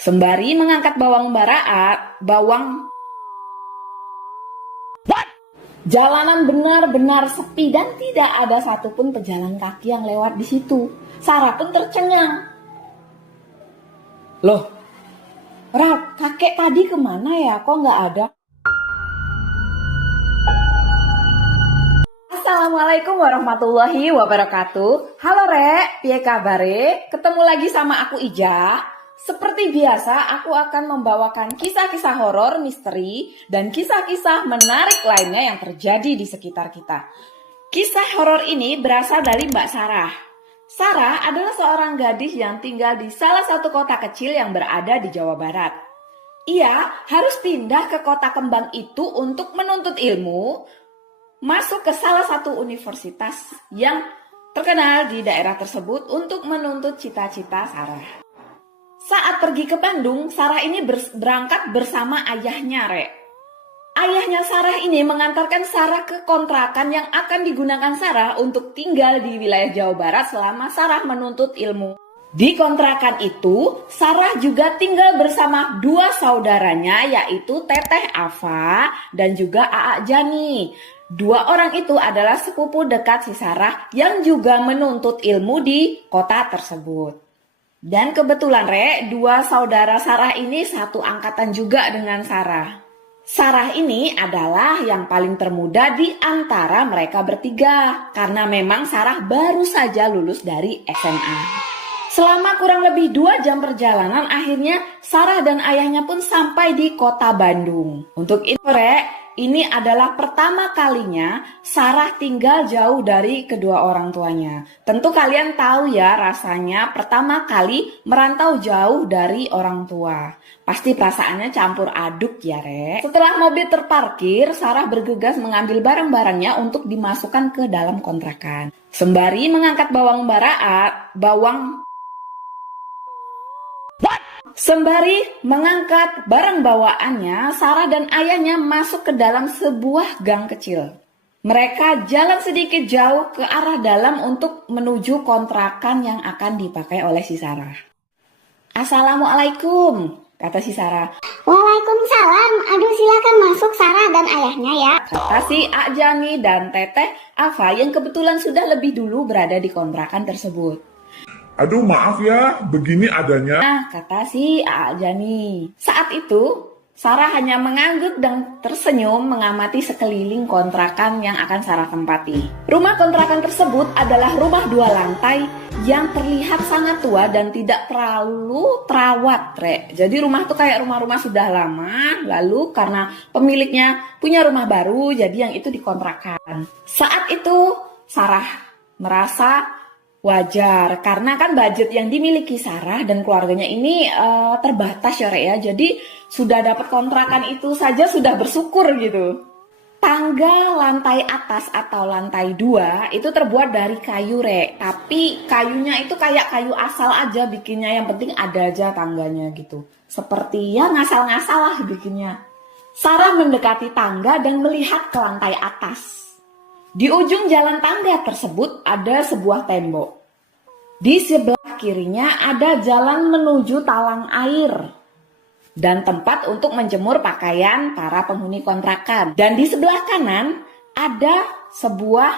Sembari mengangkat bawang jalanan benar-benar sepi dan tidak ada satupun pejalan kaki yang lewat di situ. Sarah pun tercengang. Loh, Rat, kakek tadi kemana ya? Kok nggak ada? Assalamualaikum warahmatullahi wabarakatuh. Halo Rek, piye kabare? Ketemu lagi sama aku Ija. Seperti biasa, aku akan membawakan kisah-kisah horor, misteri, dan kisah-kisah menarik lainnya yang terjadi di sekitar kita. Kisah horor ini berasal dari Mbak Sarah. Sarah adalah seorang gadis yang tinggal di salah satu kota kecil yang berada di Jawa Barat. Ia harus pindah ke kota kembang itu untuk menuntut ilmu, masuk ke salah satu universitas yang terkenal di daerah tersebut untuk menuntut cita-cita Sarah. Saat pergi ke Bandung, Sarah ini berangkat bersama ayahnya, Rek. Ayahnya Sarah ini mengantarkan Sarah ke kontrakan yang akan digunakan Sarah untuk tinggal di wilayah Jawa Barat selama Sarah menuntut ilmu. Di kontrakan itu, Sarah juga tinggal bersama dua saudaranya, yaitu Teteh Ava dan juga Aa Jani. Dua orang itu adalah sepupu dekat si Sarah yang juga menuntut ilmu di kota tersebut. Dan kebetulan Rek, dua saudara Sarah ini satu angkatan juga dengan Sarah. Sarah ini adalah yang paling termuda di antara mereka bertiga, karena memang Sarah baru saja lulus dari SMA. Selama kurang lebih 2 jam perjalanan, akhirnya Sarah dan ayahnya pun sampai di kota Bandung. Untuk info Rek, ini adalah pertama kalinya Sarah tinggal jauh dari kedua orang tuanya. Tentu kalian tahu ya rasanya pertama kali merantau jauh dari orang tua. Pasti perasaannya campur aduk ya Rek. Setelah mobil terparkir, Sarah bergegas mengambil barang-barangnya untuk dimasukkan ke dalam kontrakan. Sembari mengangkat Sembari mengangkat barang bawaannya, Sarah dan ayahnya masuk ke dalam sebuah gang kecil. Mereka jalan sedikit jauh ke arah dalam untuk menuju kontrakan yang akan dipakai oleh si Sarah. Assalamualaikum, kata si Sarah. Waalaikumsalam. Aduh, silakan masuk Sarah dan ayahnya ya, kata si Aa Jani dan Teteh Ava yang kebetulan sudah lebih dulu berada di kontrakan tersebut. Aduh maaf ya, begini adanya. Nah, kata si Aa Jani. Saat itu, Sarah hanya mengangguk dan tersenyum mengamati sekeliling kontrakan yang akan Sarah tempati. Rumah kontrakan tersebut adalah rumah 2 lantai yang terlihat sangat tua dan tidak terlalu terawat, Rek. Jadi rumah tuh kayak rumah-rumah sudah lama, lalu karena pemiliknya punya rumah baru, jadi yang itu dikontrakan. Saat itu, Sarah merasa wajar, karena kan budget yang dimiliki Sarah dan keluarganya ini terbatas ya Rek ya. Jadi sudah dapat kontrakan itu saja sudah bersyukur gitu. Tangga lantai atas atau lantai 2 itu terbuat dari kayu Rek. Tapi kayunya itu kayak kayu asal aja bikinnya, yang penting ada aja tangganya gitu. Seperti ya ngasal-ngasal lah bikinnya. Sarah mendekati tangga dan melihat ke lantai atas. Di ujung jalan tangga tersebut ada sebuah tembok. Di sebelah kirinya ada jalan menuju talang air dan tempat untuk menjemur pakaian para penghuni kontrakan. Dan di sebelah kanan ada sebuah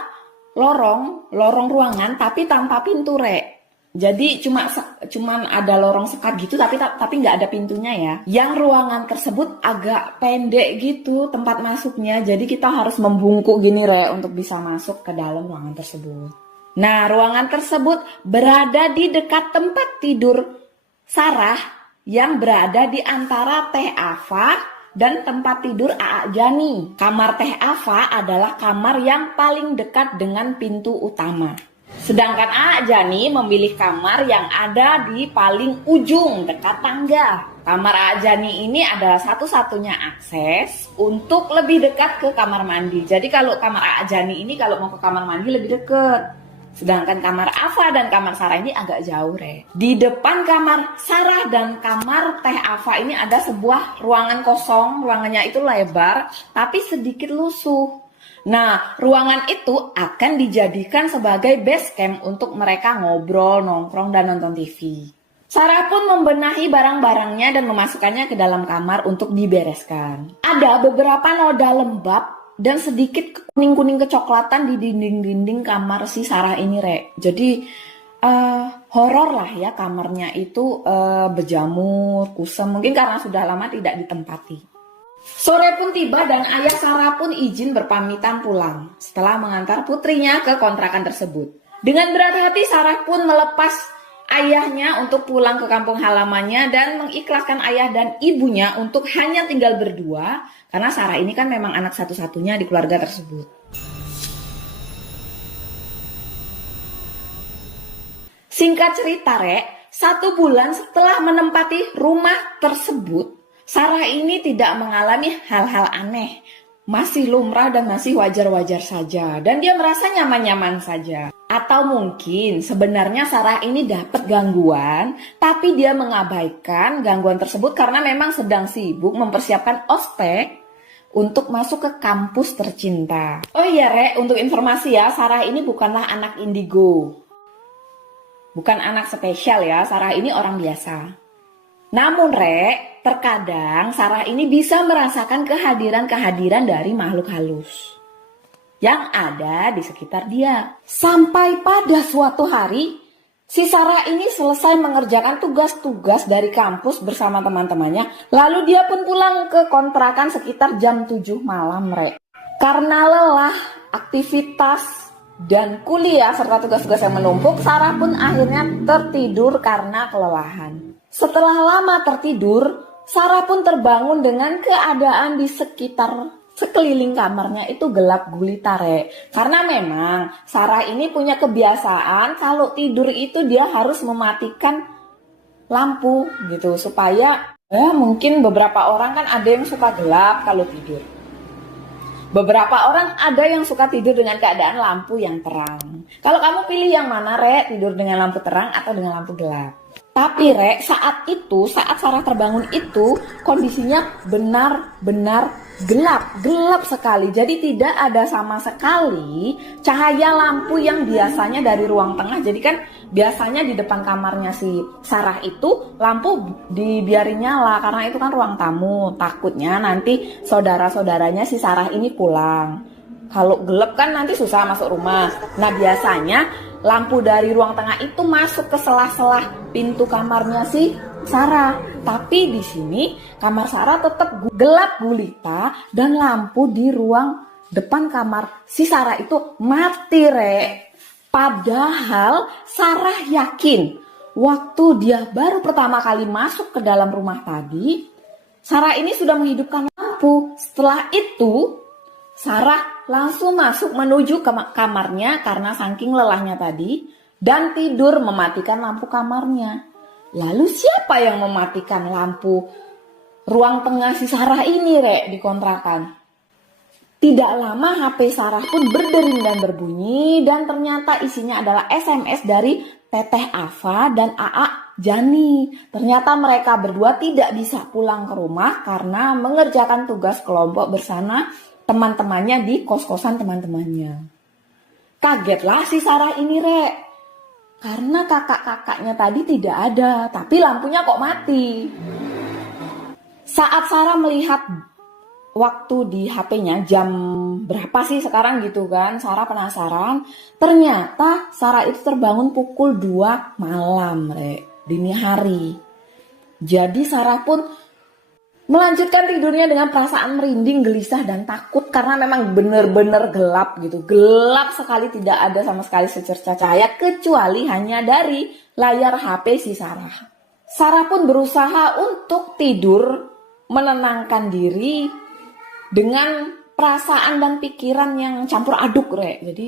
lorong ruangan tapi tanpa pintu Rek. Jadi cuman ada lorong sekat gitu tapi nggak ada pintunya ya. Yang ruangan tersebut agak pendek gitu tempat masuknya. Jadi kita harus membungkuk gini Rek untuk bisa masuk ke dalam ruangan tersebut. Nah, ruangan tersebut berada di dekat tempat tidur Sarah yang berada di antara Teh Ava dan tempat tidur Aa Jani. Kamar Teh Ava adalah kamar yang paling dekat dengan pintu utama. Sedangkan Aa Jani memilih kamar yang ada di paling ujung dekat tangga. Kamar Aa Jani ini adalah satu-satunya akses untuk lebih dekat ke kamar mandi. Jadi kalau kamar Aa Jani ini kalau mau ke kamar mandi lebih dekat. Sedangkan kamar Ava dan kamar Sarah ini agak jauh Rek. Di depan kamar Sarah dan kamar Teh Ava ini ada sebuah ruangan kosong. Ruangannya itu lebar tapi sedikit lusuh. Nah, ruangan itu akan dijadikan sebagai base camp untuk mereka ngobrol, nongkrong, dan nonton TV. Sarah pun membenahi barang-barangnya dan memasukkannya ke dalam kamar untuk dibereskan. Ada beberapa noda lembab dan sedikit kuning-kuning kecoklatan di dinding-dinding kamar si Sarah ini, Rek. Jadi horor lah ya kamarnya itu, berjamur, kusam, mungkin karena sudah lama tidak ditempati. Sore pun tiba dan ayah Sarah pun izin berpamitan pulang setelah mengantar putrinya ke kontrakan tersebut. Dengan berat hati Sarah pun melepas ayahnya untuk pulang ke kampung halamannya dan mengikhlaskan ayah dan ibunya untuk hanya tinggal berdua karena Sarah ini kan memang anak satu-satunya di keluarga tersebut. Singkat cerita, Rek, 1 bulan setelah menempati rumah tersebut, Sarah ini tidak mengalami hal-hal aneh. Masih lumrah dan masih wajar-wajar saja. Dan dia merasa nyaman-nyaman saja. Atau mungkin sebenarnya Sarah ini dapat gangguan, tapi dia mengabaikan gangguan tersebut karena memang sedang sibuk mempersiapkan ospek untuk masuk ke kampus tercinta. Oh iya, Rek, untuk informasi ya, Sarah ini bukanlah anak indigo. Bukan anak spesial ya, Sarah ini orang biasa. Namun, Rek, terkadang Sarah ini bisa merasakan kehadiran-kehadiran dari makhluk halus yang ada di sekitar dia. Sampai pada suatu hari, si Sarah ini selesai mengerjakan tugas-tugas dari kampus bersama teman-temannya. Lalu dia pun pulang ke kontrakan sekitar jam 7 malam, Rek. Karena lelah, aktivitas, dan kuliah serta tugas-tugas yang menumpuk, Sarah pun akhirnya tertidur karena kelelahan. Setelah lama tertidur, Sarah pun terbangun dengan keadaan di sekeliling kamarnya itu gelap gulita, Rek. Karena memang Sarah ini punya kebiasaan kalau tidur itu dia harus mematikan lampu gitu supaya mungkin beberapa orang kan ada yang suka gelap kalau tidur. Beberapa orang ada yang suka tidur dengan keadaan lampu yang terang. Kalau kamu pilih yang mana, Rek? Tidur dengan lampu terang atau dengan lampu gelap? Tapi, Rek, saat Sarah terbangun itu, kondisinya benar-benar gelap sekali. Jadi tidak ada sama sekali cahaya lampu yang biasanya dari ruang tengah. Jadi kan biasanya di depan kamarnya si Sarah itu lampu dibiarin nyala karena itu kan ruang tamu. Takutnya nanti saudara-saudaranya si Sarah ini pulang. Kalau gelap kan nanti susah masuk rumah. Nah, biasanya lampu dari ruang tengah itu masuk ke sela-sela pintu kamarnya si Sarah. Tapi di sini kamar Sarah tetap gelap gulita dan lampu di ruang depan kamar si Sarah itu mati, Rek. Padahal Sarah yakin waktu dia baru pertama kali masuk ke dalam rumah tadi, Sarah ini sudah menghidupkan lampu. Setelah itu Sarah langsung masuk menuju ke kamarnya karena saking lelahnya tadi dan tidur mematikan lampu kamarnya. Lalu siapa yang mematikan lampu ruang tengah si Sarah ini, Rek, di kontrakan? Tidak lama HP Sarah pun berdering dan berbunyi dan ternyata isinya adalah SMS dari Teteh Ava dan AA Jani. Ternyata mereka berdua tidak bisa pulang ke rumah karena mengerjakan tugas kelompok bersama teman-temannya di kos-kosan teman-temannya. Kagetlah si Sarah ini, Rek. Karena kakak-kakaknya tadi tidak ada, tapi lampunya kok mati. Saat Sarah melihat waktu di HP-nya, jam berapa sih sekarang gitu kan, Sarah penasaran. Ternyata Sarah itu terbangun pukul 2 malam, Rek, dini hari. Jadi Sarah pun melanjutkan tidurnya dengan perasaan merinding, gelisah, dan takut karena memang benar-benar gelap gitu. Gelap sekali, tidak ada sama sekali secercah cahaya kecuali hanya dari layar HP si Sarah. Sarah pun berusaha untuk tidur, menenangkan diri dengan perasaan dan pikiran yang campur aduk, Rek. Jadi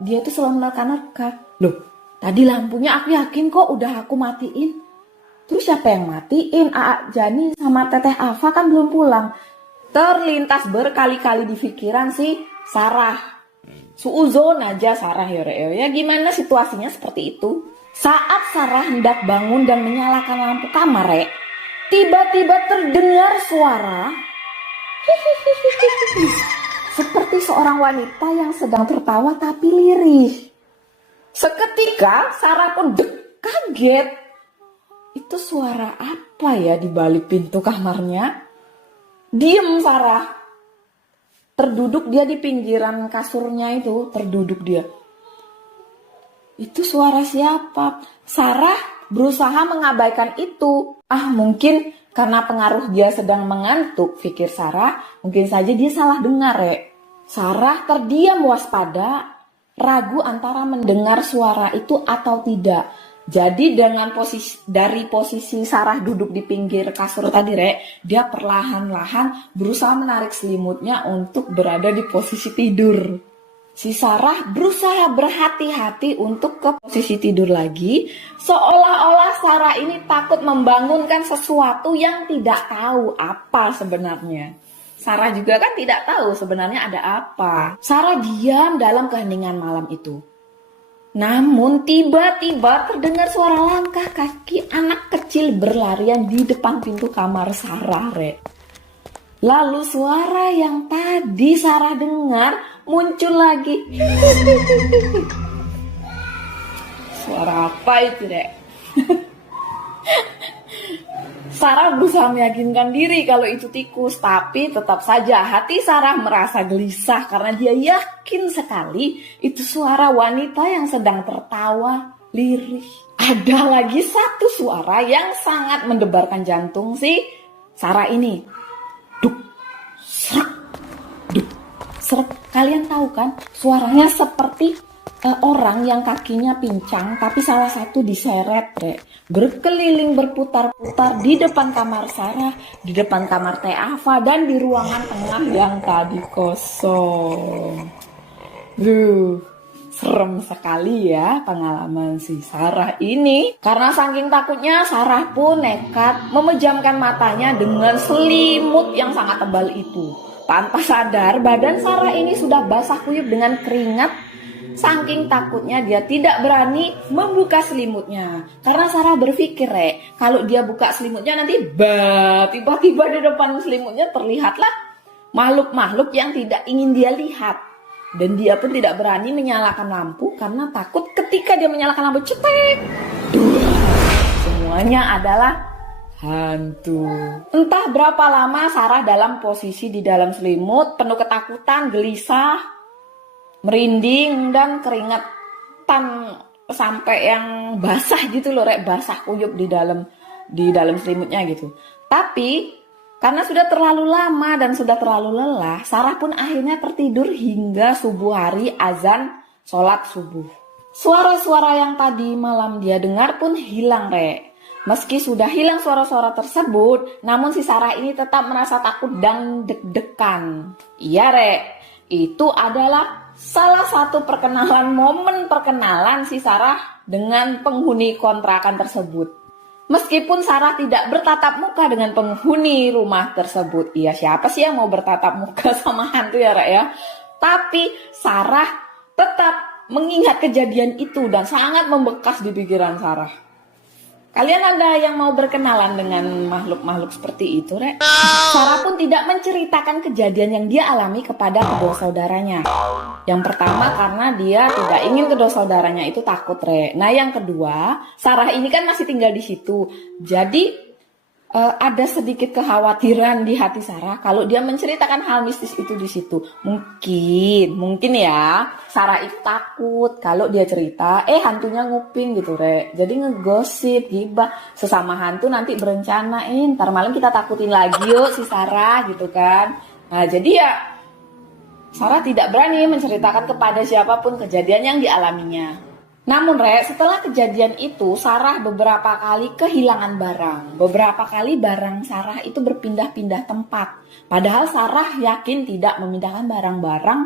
dia tuh selalu menerka-nerka. Loh, tadi lampunya aku yakin kok udah aku matiin. Terus siapa yang matiin? AA Jani sama Teteh Ava kan belum pulang. Terlintas berkali-kali di pikiran si Sarah. Suuzon aja Sarah, ya, Rek. Ya gimana situasinya seperti itu? Saat Sarah hendak bangun dan menyalakan lampu kamar, Rek, tiba-tiba terdengar suara seperti seorang wanita yang sedang tertawa tapi lirih. Seketika Sarah pun kaget. Itu suara apa ya di balik pintu kamarnya? Diem Sarah. Terduduk dia di pinggiran kasurnya itu, terduduk dia. Itu suara siapa? Sarah berusaha mengabaikan itu. Mungkin karena pengaruh dia sedang mengantuk, pikir Sarah. Mungkin saja dia salah dengar, Sarah terdiam waspada, ragu antara mendengar suara itu atau tidak. Jadi dari posisi Sarah duduk di pinggir kasur tadi, dia perlahan-lahan berusaha menarik selimutnya untuk berada di posisi tidur. Si Sarah berusaha berhati-hati untuk ke posisi tidur lagi, seolah-olah Sarah ini takut membangunkan sesuatu yang tidak tahu apa sebenarnya. Sarah juga kan tidak tahu sebenarnya ada apa. Sarah diam dalam keheningan malam itu. Namun tiba-tiba terdengar suara langkah kaki anak kecil berlarian di depan pintu kamar Sarah, Lalu suara yang tadi Sarah dengar muncul lagi. Suara apa itu, Sarah berusaha meyakinkan diri kalau itu tikus, tapi tetap saja hati Sarah merasa gelisah karena dia yakin sekali itu suara wanita yang sedang tertawa lirih. Ada lagi satu suara yang sangat mendebarkan jantung si Sarah ini. Duk, serak, duk, serak. Kalian tahu kan, suaranya seperti orang yang kakinya pincang tapi salah satu diseret, berkeliling berputar-putar di depan kamar Sarah, di depan kamar Teh Ava, dan di ruangan tengah yang tadi kosong. Serem sekali ya pengalaman si Sarah ini. Karena saking takutnya, Sarah pun nekat memejamkan matanya dengan selimut yang sangat tebal itu. Tanpa sadar, badan Sarah ini sudah basah kuyup dengan keringat. Saking takutnya dia tidak berani membuka selimutnya. Karena Sarah berpikir, kalau dia buka selimutnya nanti tiba-tiba di depan selimutnya terlihatlah makhluk-makhluk yang tidak ingin dia lihat. Dan dia pun tidak berani menyalakan lampu karena takut ketika dia menyalakan lampu cetek, semuanya adalah hantu. Entah berapa lama Sarah dalam posisi di dalam selimut, penuh ketakutan, gelisah, merinding dan keringetan sampai yang basah gitu loh, basah kuyup di dalam selimutnya gitu. Tapi karena sudah terlalu lama dan sudah terlalu lelah, Sarah pun akhirnya tertidur hingga subuh hari, azan sholat subuh. Suara-suara yang tadi malam dia dengar pun hilang, Meski sudah hilang suara-suara tersebut, namun si Sarah ini tetap merasa takut dan deg-degan. Iya, itu adalah salah satu momen perkenalan si Sarah dengan penghuni kontrakan tersebut. Meskipun Sarah tidak bertatap muka dengan penghuni rumah tersebut. Iya, siapa sih yang mau bertatap muka sama hantu ya, Tapi Sarah tetap mengingat kejadian itu dan sangat membekas di pikiran Sarah. Kalian ada yang mau berkenalan dengan makhluk-makhluk seperti itu, Sarah pun tidak menceritakan kejadian yang dia alami kepada kedua saudaranya. Yang pertama karena dia tidak ingin kedua saudaranya itu takut, Nah, yang kedua, Sarah ini kan masih tinggal di situ. Jadi ada sedikit kekhawatiran di hati Sarah kalau dia menceritakan hal mistis itu di situ. Mungkin ya, Sarah itu takut kalau dia cerita, hantunya nguping gitu, Jadi ngegosip, gibah sesama hantu, nanti berencana, ntar malam kita takutin lagi yuk si Sarah gitu kan. Nah, jadi ya Sarah tidak berani menceritakan kepada siapapun kejadian yang dialaminya. Namun, setelah kejadian itu, Sarah beberapa kali kehilangan barang. Beberapa kali barang Sarah itu berpindah-pindah tempat. Padahal Sarah yakin tidak memindahkan barang-barang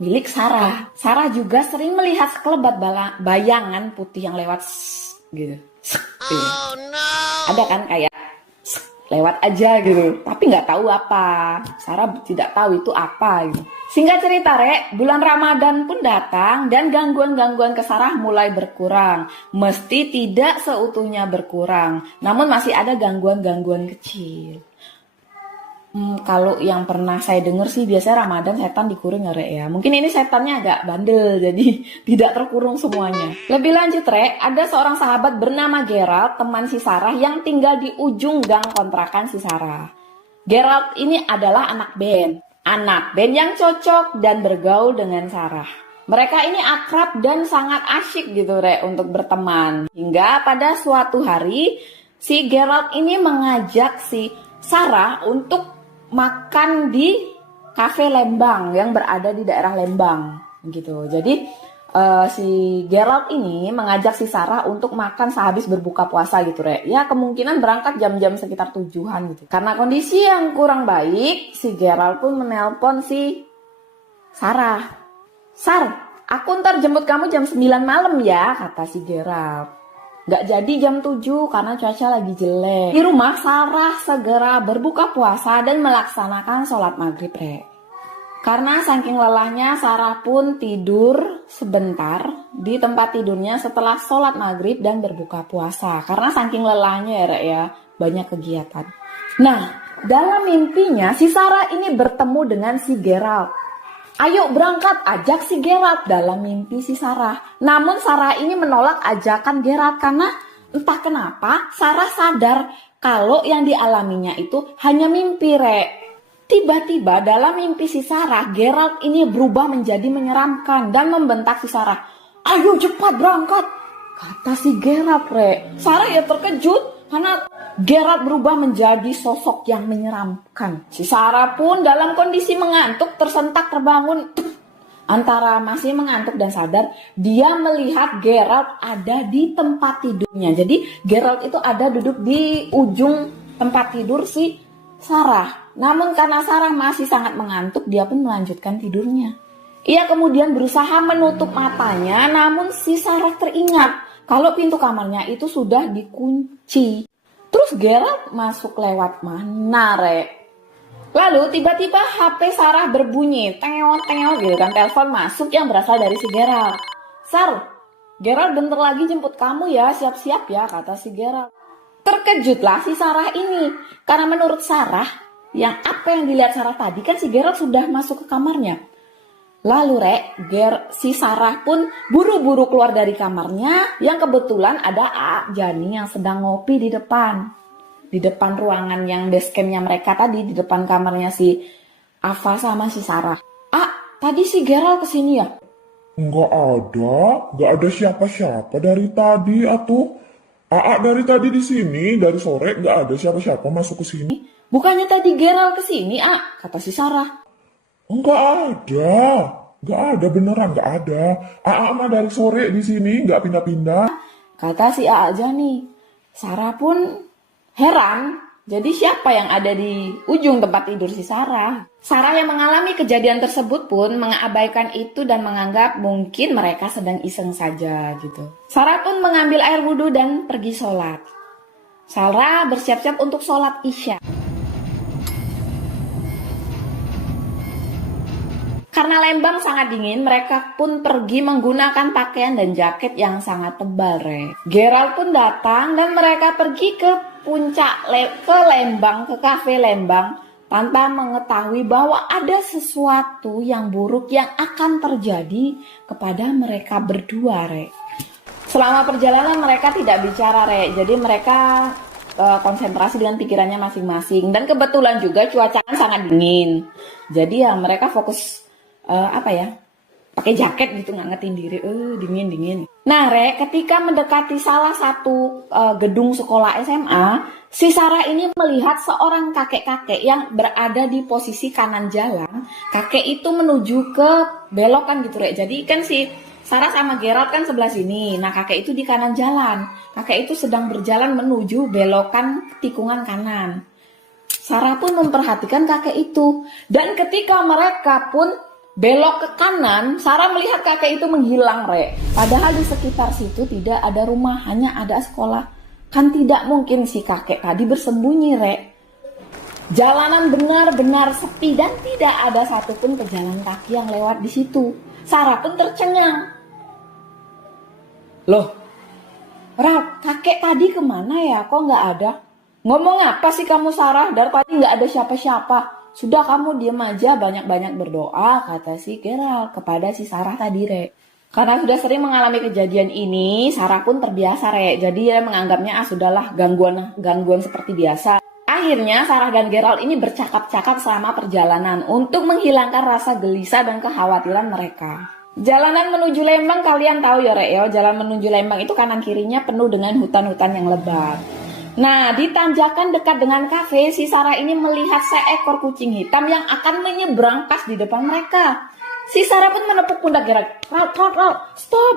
milik Sarah. Sarah juga sering melihat sekelebat bayangan putih yang lewat gitu. Ada kan kayak lewat aja gitu, tapi nggak tahu apa. Sarah tidak tahu itu apa gitu. Singkat cerita, bulan Ramadan pun datang dan gangguan-gangguan ke Sarah mulai berkurang. Mesti tidak seutuhnya berkurang, namun masih ada gangguan-gangguan kecil. Kalau yang pernah saya dengar sih biasanya Ramadan setan dikurung ya Rek ya. Mungkin ini setannya agak bandel jadi tidak terkurung semuanya. Lebih lanjut Rek, ada seorang sahabat bernama Gerald, teman si Sarah yang tinggal di ujung gang kontrakan si Sarah. Gerald ini adalah anak band. Anak band yang cocok dan bergaul dengan Sarah. Mereka ini akrab dan sangat asyik gitu Rek untuk berteman. Hingga pada suatu hari si Gerald ini mengajak si Sarah untuk makan di kafe Lembang yang berada di daerah Lembang gitu. Jadi si Gerald ini mengajak si Sarah untuk makan sehabis berbuka puasa gitu Rek. Ya kemungkinan berangkat jam-jam sekitar 7-an gitu. Karena kondisi yang kurang baik, si Gerald pun menelpon si Sarah. Sar, aku ntar jemput kamu jam 9 malam ya, kata si Gerald. Gak jadi jam 7 karena cuaca lagi jelek. Di rumah Sarah segera berbuka puasa dan melaksanakan sholat maghrib Rek. Karena saking lelahnya Sarah pun tidur sebentar di tempat tidurnya setelah sholat maghrib dan berbuka puasa. Karena saking lelahnya ya Rek ya, banyak kegiatan. Nah, dalam mimpinya si Sarah ini bertemu dengan si Gerald. Ayo berangkat, ajak si Gerald dalam mimpi si Sarah. Namun Sarah ini menolak ajakan Gerald karena entah kenapa Sarah sadar kalau yang dialaminya itu hanya mimpi Rek. Tiba-tiba dalam mimpi si Sarah, Gerald ini berubah menjadi menyeramkan dan membentak si Sarah. Ayo cepat berangkat, kata si Gerald Rek. Sarah ya terkejut karena Gerald berubah menjadi sosok yang menyeramkan. Si Sarah pun dalam kondisi mengantuk tersentak terbangun. Antara masih mengantuk dan sadar, dia melihat Gerald ada di tempat tidurnya. Jadi Gerald itu ada duduk di ujung tempat tidur si Sarah. Namun karena Sarah masih sangat mengantuk, dia pun melanjutkan tidurnya. Ia kemudian berusaha menutup matanya, namun si Sarah teringat kalau pintu kamarnya itu sudah dikunci. Terus Gerald masuk lewat mana Rek? Lalu tiba-tiba HP Sarah berbunyi, tengok gitu kan, telepon masuk yang berasal dari si Gerald. Sar, Gerald bentar lagi jemput kamu ya, siap-siap ya, kata si Gerald. Terkejutlah si Sarah ini, karena menurut Sarah, apa yang dilihat Sarah tadi kan si Gerald sudah masuk ke kamarnya. Lalu Rek, si Sarah pun buru-buru keluar dari kamarnya yang kebetulan ada Jani yang sedang ngopi di depan. Di depan ruangan yang basecampnya mereka tadi, di depan kamarnya si Ava sama si Sarah. Tadi si Gerald kesini ya? Nggak ada siapa-siapa dari tadi atuh. Dari tadi di sini, dari sore nggak ada siapa-siapa masuk ke sini. Bukannya tadi Gerald kesini, kata si Sarah. Nggak ada beneran nggak ada. Mah dari sore di sini nggak pindah-pindah. Kata si Jani. Sarah pun heran. Jadi siapa yang ada di ujung tempat tidur si Sarah? Sarah yang mengalami kejadian tersebut pun mengabaikan itu dan menganggap mungkin mereka sedang iseng saja gitu. Sarah pun mengambil air wudhu dan pergi sholat. Sarah bersiap-siap untuk sholat Isya. Karena Lembang sangat dingin, mereka pun pergi menggunakan pakaian dan jaket yang sangat tebal, Rek. Gerald pun datang dan mereka pergi ke puncak ke Lembang, ke kafe Lembang, tanpa mengetahui bahwa ada sesuatu yang buruk yang akan terjadi kepada mereka berdua, Rek. Selama perjalanan mereka tidak bicara, Rek. Jadi mereka konsentrasi dengan pikirannya masing-masing. Dan kebetulan juga cuaca sangat dingin. Jadi ya mereka fokus pakai jaket gitu, ngangetin diri, dingin. Nah Rek, ketika mendekati salah satu gedung sekolah SMA, si Sarah ini melihat seorang kakek-kakek yang berada di posisi kanan jalan. Kakek itu menuju ke belokan gitu Rek. Jadi kan si Sarah sama Gerald kan sebelah sini. Nah kakek itu di kanan jalan. Kakek itu sedang berjalan menuju belokan tikungan kanan. Sarah pun memperhatikan kakek itu. Dan ketika mereka pun belok ke kanan, Sarah melihat kakek itu menghilang, Rek. Padahal di sekitar situ tidak ada rumah, hanya ada sekolah. Kan tidak mungkin si kakek tadi bersembunyi, Rek. Jalanan benar-benar sepi dan tidak ada satupun pejalan kaki yang lewat di situ. Sarah pun tercengang. Loh, Raf, kakek tadi kemana ya? Kok nggak ada? Ngomong apa sih kamu Sarah? Dari tadi nggak ada siapa-siapa. Sudah kamu diam aja, banyak-banyak berdoa, kata si Gerald kepada si Sarah tadi, Rek. Karena sudah sering mengalami kejadian ini, Sarah pun terbiasa, Rek. Jadi dia menganggapnya sudahlah gangguan seperti biasa. Akhirnya Sarah dan Gerald ini bercakap-cakap selama perjalanan untuk menghilangkan rasa gelisah dan kekhawatiran mereka. Jalanan menuju Lembang kalian tahu ya, Rek, ya. Jalan menuju Lembang itu kanan kirinya penuh dengan hutan-hutan yang lebat. Nah, di tanjakan dekat dengan kafe, si Sarah ini melihat seekor kucing hitam yang akan menyeberang pas di depan mereka. Si Sarah pun menepuk pundak Gerald. Gerald, stop!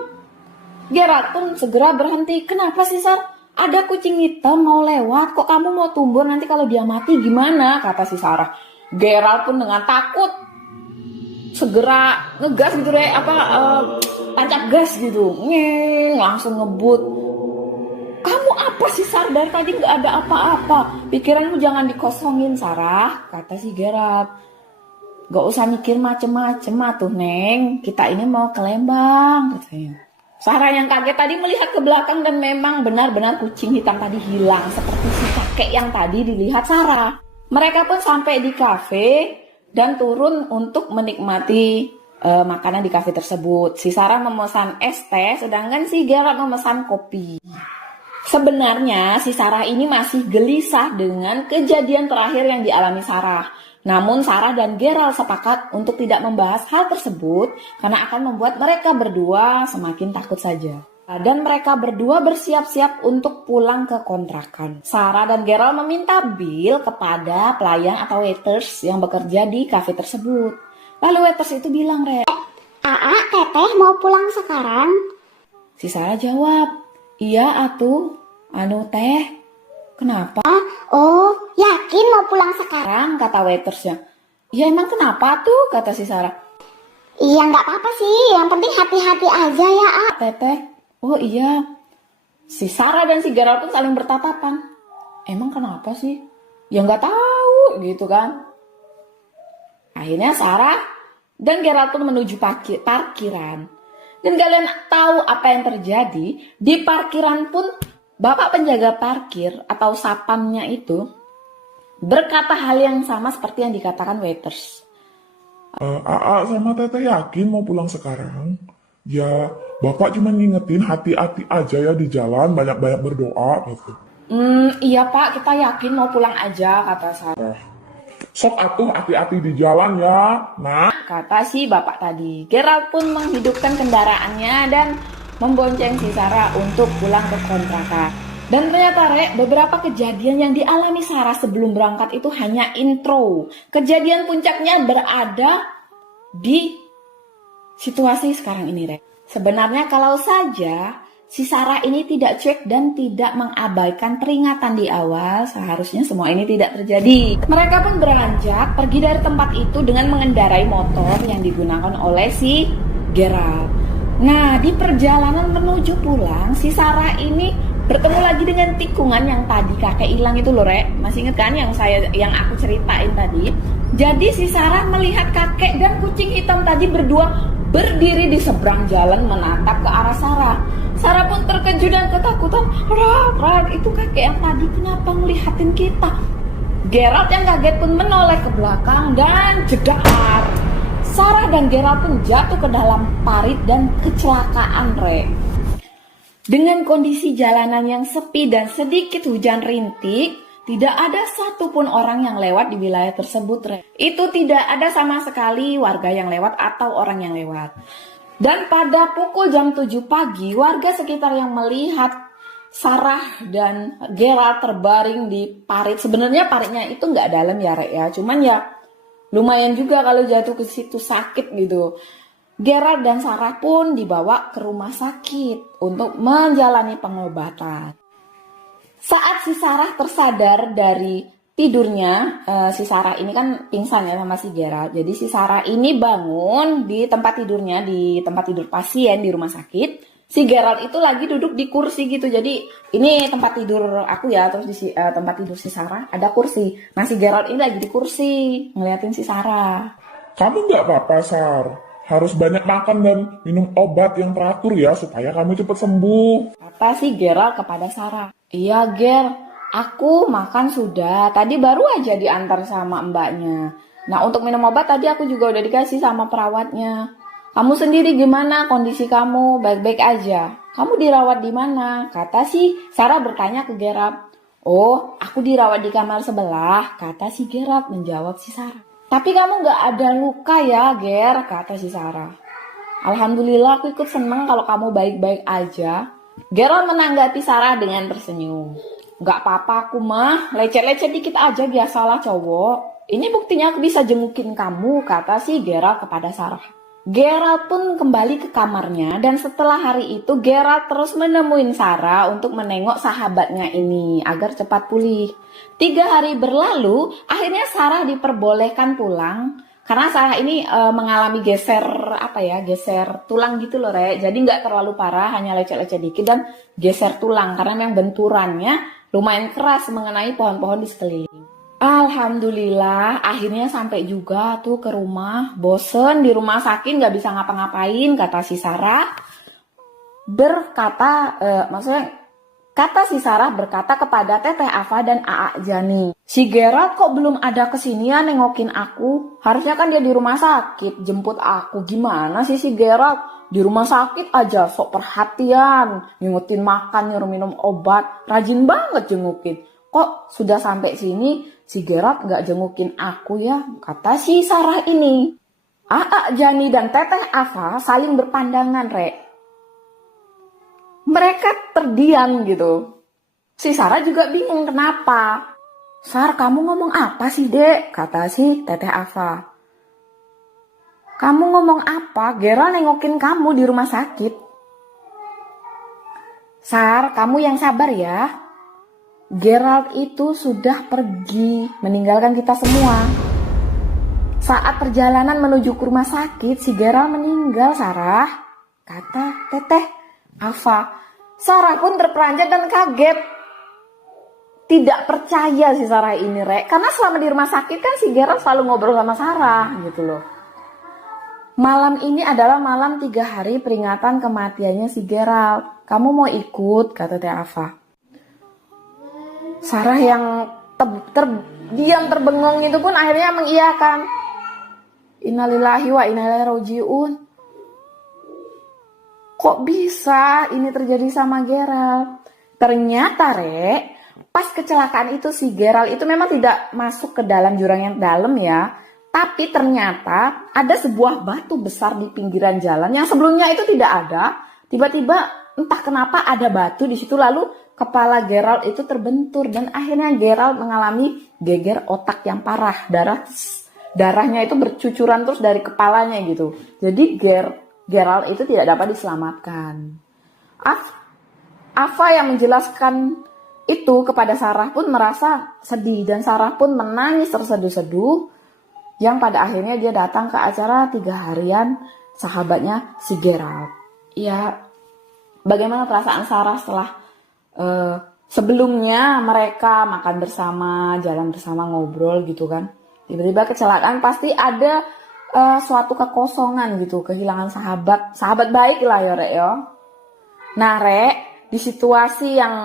Gerald pun segera berhenti. Kenapa sih, Sar? Ada kucing hitam mau lewat, kok kamu mau tumbur, nanti kalau dia mati gimana? Kata si Sarah. Gerald pun dengan takut segera ngegas gitu deh, tancap gas gitu. Langsung ngebut. Kamu apa sih, Sar? Dari tadi nggak ada apa-apa. Pikiranmu jangan dikosongin, Sarah, kata si Gerald. Gak usah mikir macem-macem tuh, Neng. Kita ini mau ke Lembang, katanya. Sarah yang kaget tadi melihat ke belakang dan memang benar-benar kucing hitam tadi hilang. Seperti si kakek yang tadi dilihat Sarah. Mereka pun sampai di kafe dan turun untuk menikmati makanan di kafe tersebut. Si Sarah memesan es teh, sedangkan si Gerald memesan kopi. Sebenarnya si Sarah ini masih gelisah dengan kejadian terakhir yang dialami Sarah. Namun Sarah dan Gerald sepakat untuk tidak membahas hal tersebut karena akan membuat mereka berdua semakin takut saja. Dan mereka berdua bersiap-siap untuk pulang ke kontrakan. Sarah dan Gerald meminta bil kepada pelayan atau waiters yang bekerja di kafe tersebut. Lalu waiters itu bilang, Rek, Teteh mau pulang sekarang? si Sarah jawab, iya atuh, teh, kenapa? Oh, yakin mau pulang sekarang? Kata waitersnya. Ya emang kenapa tuh, kata si Sarah. Iya nggak apa-apa sih, yang penting hati-hati aja ya, Teteh, oh iya. Si Sarah dan si Gerald pun saling bertatapan. Emang kenapa sih? Ya nggak tahu gitu kan. Akhirnya Sarah dan Gerald pun menuju parkiran. Dan kalian tahu apa yang terjadi? Di parkiran pun bapak penjaga parkir atau sapamnya itu berkata hal yang sama seperti yang dikatakan waiters. Sama Teteh yakin mau pulang sekarang? Ya, Bapak cuma ngingetin hati-hati aja ya di jalan, banyak-banyak berdoa gitu. Iya Pak, kita yakin mau pulang aja, kata Sarah. Sok atuh hati-hati di jalan ya, nah. Kata si bapak tadi. Gerald pun menghidupkan kendaraannya dan membonceng si Sarah untuk pulang ke kontrakan. Dan ternyata, Rek, beberapa kejadian yang dialami Sarah sebelum berangkat itu hanya intro. Kejadian puncaknya berada di situasi sekarang ini, Rek. Sebenarnya kalau saja si Sarah ini tidak cuek dan tidak mengabaikan peringatan di awal, seharusnya semua ini tidak terjadi. Mereka pun beranjak pergi dari tempat itu dengan mengendarai motor yang digunakan oleh si Gerald. Nah, di perjalanan menuju pulang, si Sarah ini bertemu lagi dengan tikungan yang tadi kakek hilang itu loh, Rek. Masih inget kan yang aku ceritain tadi? Jadi si Sarah melihat kakek dan kucing hitam tadi berdua berdiri di seberang jalan menatap ke arah Sarah. Sarah pun terkejut dan ketakutan. Rat, itu kakek yang tadi kenapa ngelihatin kita? Gerald yang kaget pun menoleh ke belakang dan jedar. Sarah dan Gerald pun jatuh ke dalam parit dan kecelakaan, Rek. Dengan kondisi jalanan yang sepi dan sedikit hujan rintik, tidak ada satupun orang yang lewat di wilayah tersebut, Rek. Itu tidak ada sama sekali warga yang lewat atau orang yang lewat. Dan pada pukul jam 7 pagi, warga sekitar yang melihat Sarah dan Gerald terbaring di parit. Sebenarnya paritnya itu nggak dalam ya, Rek ya. Cuman ya lumayan juga kalau jatuh ke situ sakit gitu. Gerald dan Sarah pun dibawa ke rumah sakit untuk menjalani pengobatan. Saat si Sarah tersadar dari tidurnya, si Sarah ini kan pingsan ya sama si Gerald. Jadi si Sarah ini bangun di tempat tidurnya, di tempat tidur pasien di rumah sakit. Si Gerald itu lagi duduk di kursi gitu. Jadi ini tempat tidur aku ya, terus di tempat tidur si Sarah ada kursi. Nah si Gerald ini lagi di kursi ngeliatin si Sarah. Kamu nggak apa-apa, Sar. Harus banyak makan dan minum obat yang teratur ya, supaya kamu cepat sembuh. Kata si Gerald kepada Sarah. Iya Ger, Aku makan sudah, tadi baru aja diantar sama mbaknya. Nah, untuk minum obat tadi aku juga udah dikasih sama perawatnya. Kamu sendiri gimana kondisi kamu? Baik-baik aja. Kamu dirawat di mana? Kata si Sarah bertanya ke Gerald. Oh, aku dirawat di kamar sebelah, kata si Gerald menjawab si Sarah. Tapi kamu gak ada luka ya, Ger, kata si Sarah. Alhamdulillah aku ikut seneng kalau kamu baik-baik aja. Gerald menanggapi Sarah dengan tersenyum. Gak apa-apa aku mah, lecet-lecet dikit aja biasalah cowok. Ini buktinya aku bisa jengukin kamu, kata si Gerald kepada Sarah. Gerald pun kembali ke kamarnya dan setelah hari itu Gerald terus menemuin Sarah untuk menengok sahabatnya ini agar cepat pulih. 3 hari berlalu, akhirnya Sarah diperbolehkan pulang karena Sarah ini mengalami geser tulang gitu loh, Rek. Jadi nggak terlalu parah, hanya lecet-lecet dikit dan geser tulang karena memang benturannya lumayan keras mengenai pohon-pohon di sekeliling. Alhamdulillah akhirnya sampai juga tuh ke rumah. Bosen di rumah sakit gak bisa ngapa-ngapain, kata si Sarah. Kata si Sarah berkata kepada Teteh Ava dan Aa Jani. Si Gerald kok belum ada kesinian nengokin aku? Harusnya kan dia di rumah sakit jemput aku. Gimana sih si Gerald? Di rumah sakit aja sok perhatian, nyengutin makan, nyuruh minum obat, rajin banget jengukin. Kok sudah sampai sini si Gerald gak jengukin aku ya, kata si Sarah ini. Aa Jani dan Teteh Ava saling berpandangan, Rek. Mereka terdiam gitu. Si Sarah juga bingung kenapa. Sar, kamu ngomong apa sih, Dek? Kata si Teteh Ava. Kamu ngomong apa? Gerald nengokin kamu di rumah sakit. Sar, kamu yang sabar ya. Gerald itu sudah pergi, meninggalkan kita semua. Saat perjalanan menuju ke rumah sakit, si Gerald meninggal, Sarah, kata Teteh Ava. Sarah pun terperanjat dan kaget. Tidak percaya si Sarah ini, Rek. Karena selama di rumah sakit kan si Gerald selalu ngobrol sama Sarah, gitu loh. Malam ini adalah malam 3 hari peringatan kematiannya si Gerald. Kamu mau ikut, kata Teteh Ava. Sarah yang diam terbengong itu pun akhirnya mengiyakan. Innalillahi wa inna ilaihi raji'un. Kok bisa ini terjadi sama Gerald? Ternyata, Rek, pas kecelakaan itu si Gerald itu memang tidak masuk ke dalam jurang yang dalam ya. Tapi ternyata ada sebuah batu besar di pinggiran jalan yang sebelumnya itu tidak ada. Tiba-tiba entah kenapa ada batu di situ, lalu kepala Gerald itu terbentur dan akhirnya Gerald mengalami geger otak yang parah. Darahnya itu bercucuran terus dari kepalanya gitu. Jadi Gerald itu tidak dapat diselamatkan. Ava yang menjelaskan itu kepada Sarah pun merasa sedih dan Sarah pun menangis terseduh-seduh. Yang pada akhirnya dia datang ke acara 3 harian sahabatnya si Gerald. Ya, bagaimana perasaan Sarah setelah sebelumnya mereka makan bersama, jalan bersama, ngobrol gitu kan. Tiba-tiba kecelakaan, pasti ada suatu kekosongan gitu, kehilangan sahabat baik lah ya, Rek ya. Nah, Rek, di situasi yang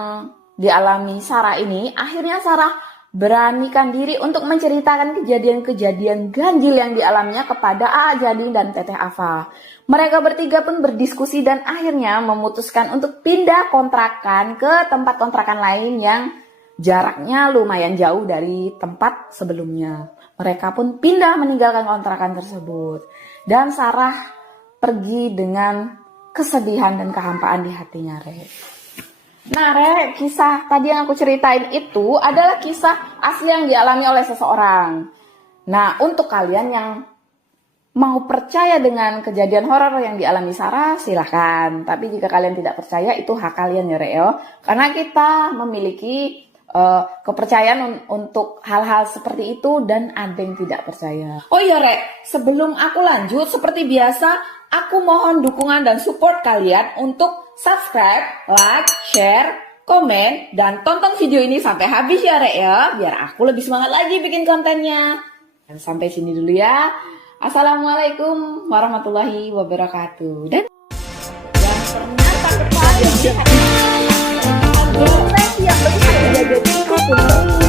dialami Sarah ini, akhirnya Sarah beranikan diri untuk menceritakan kejadian-kejadian ganjil yang dialaminya kepada Aa Jani dan Teteh Ava. Mereka bertiga pun berdiskusi dan akhirnya memutuskan untuk pindah kontrakan ke tempat kontrakan lain yang jaraknya lumayan jauh dari tempat sebelumnya. Mereka pun pindah meninggalkan kontrakan tersebut. Dan Sarah pergi dengan kesedihan dan kehampaan di hatinya, Rek. Nah, Rek, kisah tadi yang aku ceritain itu adalah kisah asli yang dialami oleh seseorang. Nah, untuk kalian yang mau percaya dengan kejadian horor yang dialami Sarah, silahkan. Tapi jika kalian tidak percaya, itu hak kalian ya, Rek. Karena kita memiliki kepercayaan untuk hal-hal seperti itu dan ada yang tidak percaya. Oh iya, Rek, sebelum aku lanjut, seperti biasa, aku mohon dukungan dan support kalian untuk subscribe, like, share, komen, dan tonton video ini sampai habis ya, Rek ya, biar aku lebih semangat lagi bikin kontennya. Dan sampai sini dulu ya. Assalamualaikum warahmatullahi wabarakatuh. Dan ternyata kepala yang begitu aku mau.